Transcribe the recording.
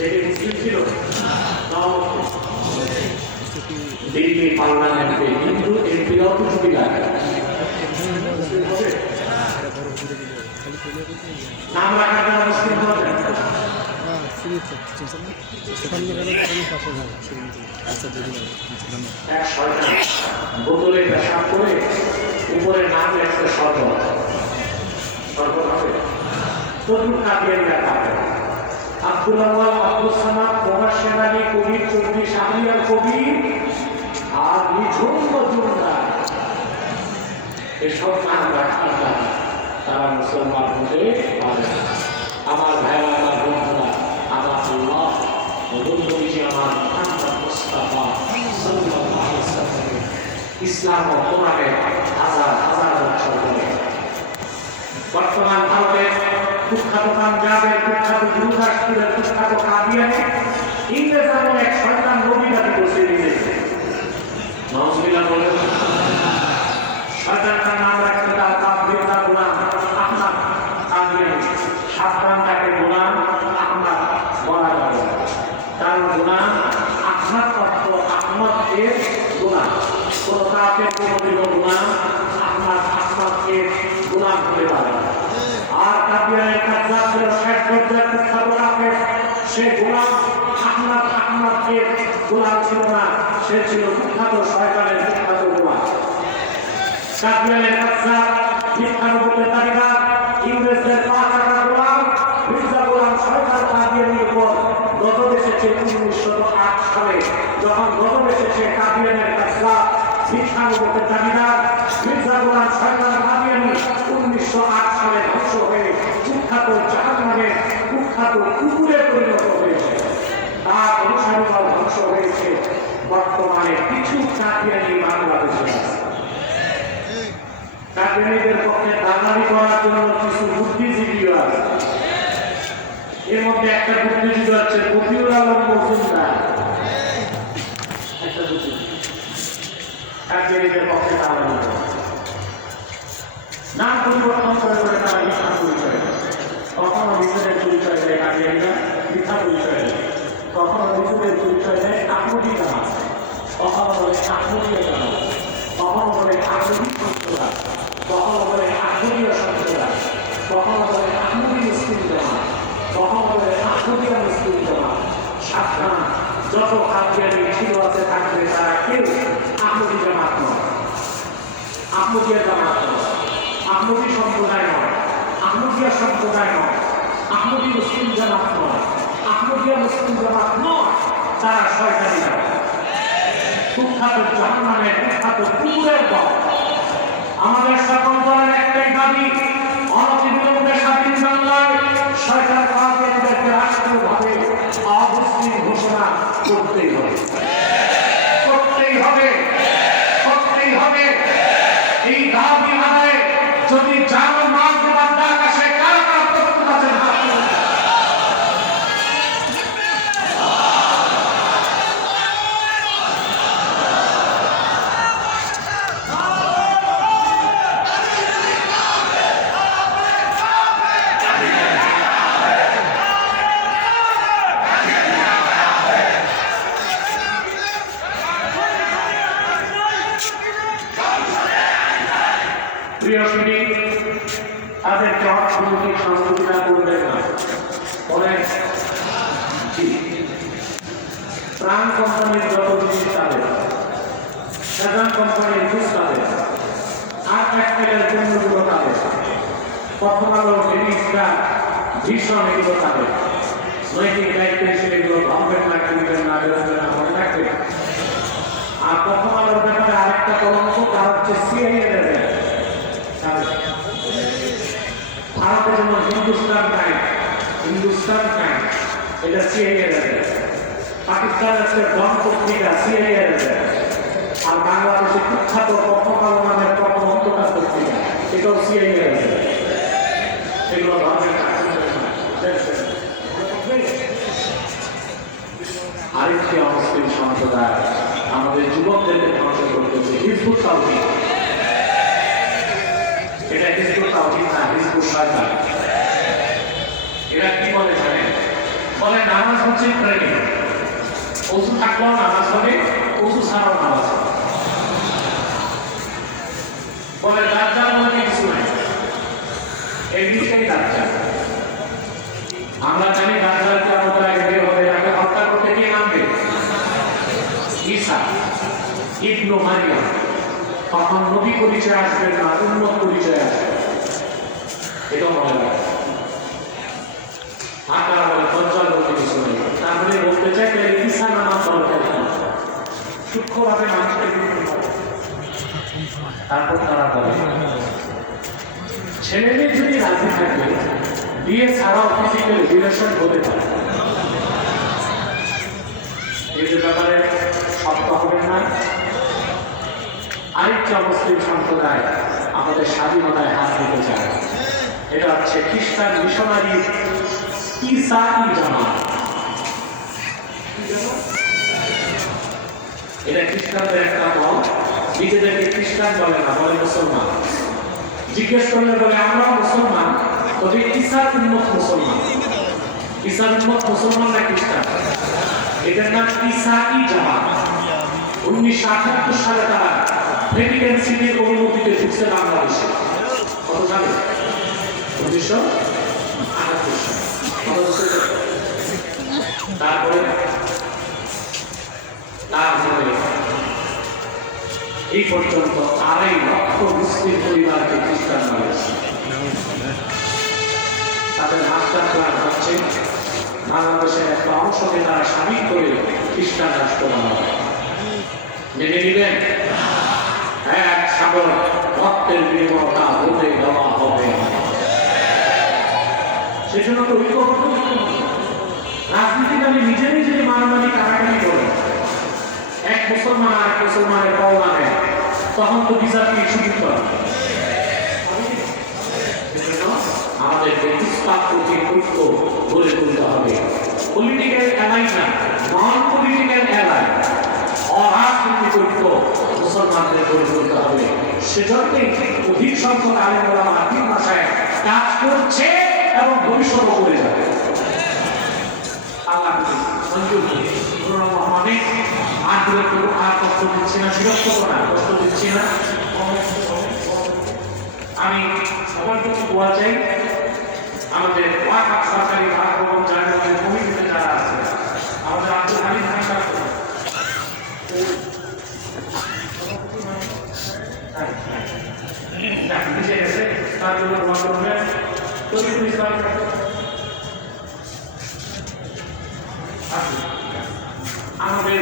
মুসলিম ছিল দিল্লি পার্লামেন্টে, কিন্তু এমপিরাও তো সুবিধা নাম রাখার জন্য মুসলিম হবে বোতলে পেশাব করে উপরে নাম লেখছে শরবত, শরবত হবে তদুর কাবিয়ারিরা থাকে। আব্দুল আওয়াল, আব্দুল সামাদ, প্রভাস সেনানি, কবির চৌধুরী, শাহরিয়ার কবির আর নিঝুম মজুমদার, এসব নাম রাখার দ্বারা তারা মুসলমান হতে পারে। আমার ভাইরা, আমার বন্ধুরা, আমার আল্লাহ আমার মুহাম্মদ মুস্তাফা সাল্লাল্লাহু আলাইহি ওয়াসাল্লাম ইসলাম ও কোরআনের হাজার হাজার বছর ধরে বর্তমান ভারতের কুখ্যাত পাঞ্জাবের কুখ্যাত গুরুদাসপুরের কুখ্যাত কাদিয়ানে ইংরেজ আমলে এক শয়তান নবী দাবি করছে নিজেকে। নাউজুবিল্লাহ বলেন। শয়তানটার নাম রাখতে তার কাফির গোলাম আহমদ কাদিয়ানি। সাবধান তাকে গোলাম আহমদ বলা যাবে, কারণ গোলাম আহমদ অর্থ আহমদের গোলাম। কোন কাফের কোনদিন গোলাম আহমদকে গোলাম হতে পারে। আর কাদিয়ানের কাজ্জাব ছিল শেষ পর্যায়ে কুখ্যাত কাফের। সে গোলাম আহমদকে গোলাম ছিল না, সে ছিল কুখ্যাত শয়তানের কুখ্যাত গোলাম। কাদিয়ানের কাজ্জাব ভিক্ষানুভূতের দাবিদার, ইংরেজদের পা চাকা গোলাম, মির্জা গোলাম শয়তান কাদিয়ানির উপর গজব এসেছে 1908 সালে। যখন গজব এসেছে কাদিয়ানের কাজ্জাব ভিক্ষানুভূতের দাবিদার মির্জা গোলাম শয়তান কাদিয়ানি 1908 সালে ধ্বংস হয়ে কুখ্যাত জাহান্নামে কুখ্যাত কুকুরে পরিণত হয়েছে। তার অনুসারীরাও ধ্বংস হয়েছে। বর্তমানে কিছু কাদিয়ানি বাংলাদেশে আছে। কাদিয়ানিদের পক্ষে দালালি করার জন্য কিছু বুদ্ধিজীবীও আছে। এর মধ্যে একটা বুদ্ধিজীবী আছে মতিউর আলম মজুমদার, একটা বুদ্ধিজীবী কাদিয়ানিদের পক্ষে দালালি করে। নাম পরিবর্তন করে করে তারা মিথ্যা পরিচয় দেয়। কখনো নিজেদের পরিচয় দেয় কাদিয়ানিরা মিথ্যা পরিচয় দেয়, কখনো নিজেদের পরিচয় দেয় আহমদী জামাত, কখনো বলে আহমদীয় জামাত, কখনো বলে আহমদী সম্প্রদায়, কখনো বলে আহমদীয় সম্প্রদায়, কখনো বলে আহমদী মুসলিম জামাত, কখনো বলে আহমদীয় মুসলিম জামাত। সাবধান, যত কাদিয়ানি ছিল আছে থাকবে তারা কেউ আহমদী জামাত নয়, আহমদীয় জামাত নয়, আহমদী সম্প্রদায় নয়, আহমদীয় সম্প্রদায় নয়, আহমদী মুসলিম জামাত নয়, আহমদীয় মুসলিম জামাত নয়। তারা শয়তানিরা কুখ্যাত জাহান্নামের কুখ্যাত কুকুরের দল। আমাদের সকল দলের একটাই দাবি, অনতিবিলম্বে স্বাধীন বাংলায় শয়তান কাদিয়ানিদেরকে রাষ্ট্রীয়ভাবে অমুসলিম ঘোষণা করতেই হবে, করতেই হবে, করতেই হবে। এই দাবি আদায়ে যদি জান মাল দেওয়ার ডাক আসে, কারা কারা প্রস্তুত আছেন? প্রিয় সুধী, তাদেরকে অর্থনৈতিক সহযোগিতা করবেন না। অনেক প্রাণ কোম্পানির যত জিনিস তাদের, সেজান কোম্পানির জুস তাদের, আর একটাইলের পণ্যগুলো তাদের, প্রথম আলো টেলিভিশনটা ভীষণ এগুলো তাদের। নৈতিক দায়িত্ব হিসেবে এগুলো ধর্মের না, কিনবেন না, বেরোবেন না, মনে রাখবেন। আর প্রথম আলোর ব্যাপারে আরেকটা কলঙ্ক, তার হচ্ছে সিআইএর ভারতের জন্য হিন্দুস্তান টাইম, হিন্দুস্তান টাইম এটা সিআইএর, পাকিস্তান আছে ডন পত্রিকা সিআইএর, আর বাংলাদেশে কুখ্যাত প্রথম আলো নামের প্রথম অন্তকার পত্রিকা এটাও সিআইএর। এগুলো ধর্মের আরেকটি অমুসলিম সম্প্রদায় আমাদের যুবকদেরকে ধ্বংস করতেছে, হিজবুত তাওহীদ। এটা হিজবুত তাওহীদ না, হিজবুত শয়তান। এরা কি বলে জানেন? বলে নামাজ হচ্ছে ট্রেনিং, ওযু থাকলেও নামাজ হবে, ওযু ছাড়াও নামাজ হবে। বলে দাজ্জাল বলতে কিছু নাই, এদিকেই দাজ্জাল। আমরা জানি দাজ্জাল কিয়ামতের আগে বের হবে, তাকে হত্যা করতে কে নামবে? ঈসা ইবনে মারইয়াম। তখন নবী পরিচয় আসবেন না, উম্মত পরিচয় আসবে। এটা মনে রাখবেন। আপনারা বলে দাজ্জাল বলতে কিছু নেই, তাহলে বলতে চাই যে ঈসা নাম দরকার কি? সূক্ষ্মভাবে মানুষকে বুঝতে হবে। তারপর তারা বলে ছেলে মেয়ে যদি রাজি থাকে বিয়ে ছাড়াও ফিজিক্যাল রিলেশন হতে পারে। এই যে ব্যাপারে শক্ত হবেন না। আরেকটা মুসলিম সম্প্রদায় আমাদের স্বাধীনতায় হাত দিতে চায়, এটা হচ্ছে খ্রিস্টান মিশনারি ঈসাই জামাত। এটা খ্রিস্টানদের একটা দল, নিজেদেরকে খ্রিস্টান বলে না, বলে মুসলমান। জিজ্ঞেস করলে বলে আমরা মুসলমান, তবে ঈসার উম্মত মুসলমান। ঈসার উম্মত মুসলমান না খ্রিস্টান? এটার নাম ঈসাই জামাত। 1978 সালে তারা ভ্যাটিকান সিটির অনুমতিতে ঢুকছে বাংলাদেশে। কত সালে? 1978 সালে। তারপরে এই পর্যন্ত 2.5 লক্ষ মুসলিম পরিবারকে খ্রিস্টান বানিয়েছে। তাদের মাস্টার প্ল্যান হচ্ছে বাংলাদেশের একটা অংশকে তারা স্বাধীন করে খ্রিস্টান রাষ্ট্র বানাবে। মেনে নিবেন? এক সাগর রক্তের বিনিময়তা বলে দেওয়া হবে। সেজন্য তো ঐক্যবদ্ধ রাজনীতি আমি নিজে নিজে মারামারি কারাকারি করে এক মুসলমান আর মুসলমানের পাওয়া নেয়, তখন তো বিজাতি সুযোগ পাবে। আমাদেরকে ইস্পাত ঐক্য গড়ে তুলতে হবে। পলিটিক্যাল অ্যালাই না, নন পলিটিক্যাল অ্যালাই, অরাজনৈতিক ঐক্য মুসলমানদের গড়ে তুলতে হবে। সেজন্যই অধিক সংখ্যক আলেম ওলামা আরবি ভাষায় কাজ করছে এবং ভবিষ্যৎও করে যাবে। আল্লাহ মঞ্জুর অনেক আর কষ্ট দিচ্ছি না, বিরক্ত না, কষ্ট দিচ্ছি না। আমি সবার প্রতি দোয়া চাই, আমাদের ওয়াকাফ সরকারি ভবন জায়গায় কমিটিতে যারা আছে, আমাদের আব্দুল হালিম ভাই নিচে গেছে, তার জন্য দোয়া করবেন। তরিকুল ইসলাম আমাদের